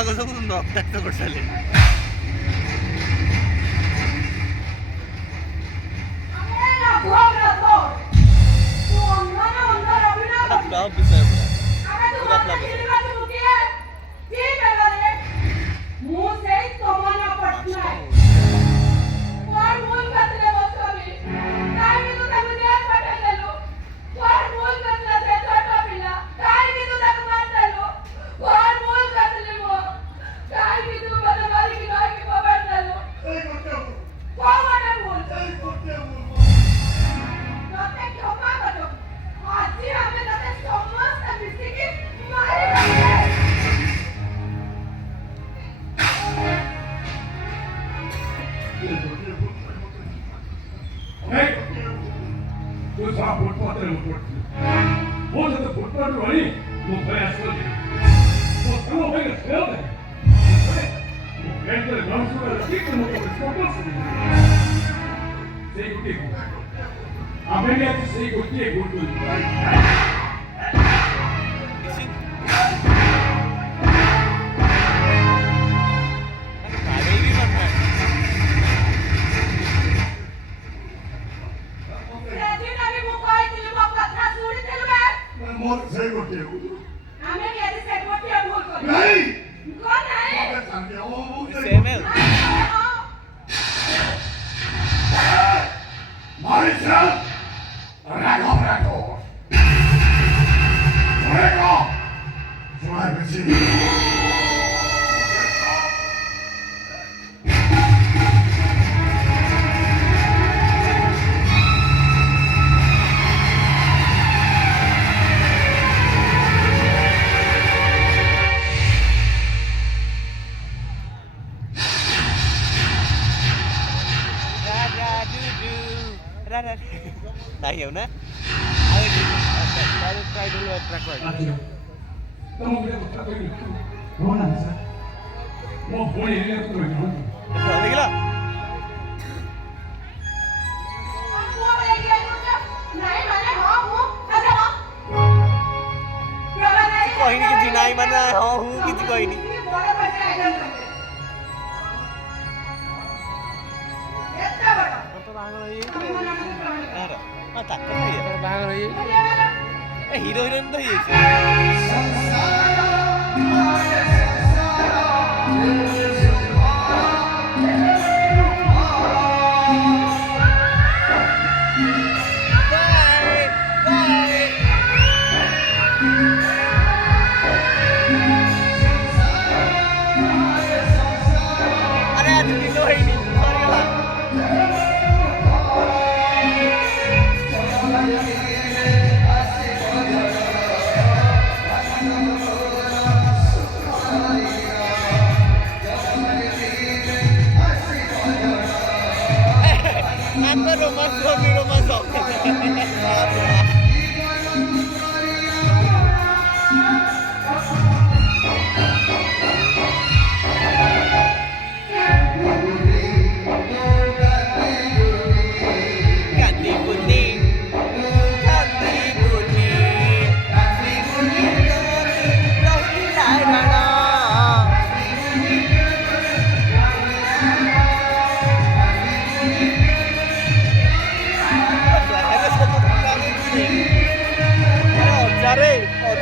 bagus no, tak bersale. Flop bisa ya. Udah flop. Nah hiểu nè. Ayo kita try dulu track record. Lagi lah. Kok ini kita naik mana? Oh, gitu kok ini. Tak kena ya? Terbang lagi. Hero-hero itu ya. Ada di situ ini. Sorry lah. Romans. Cari, oh,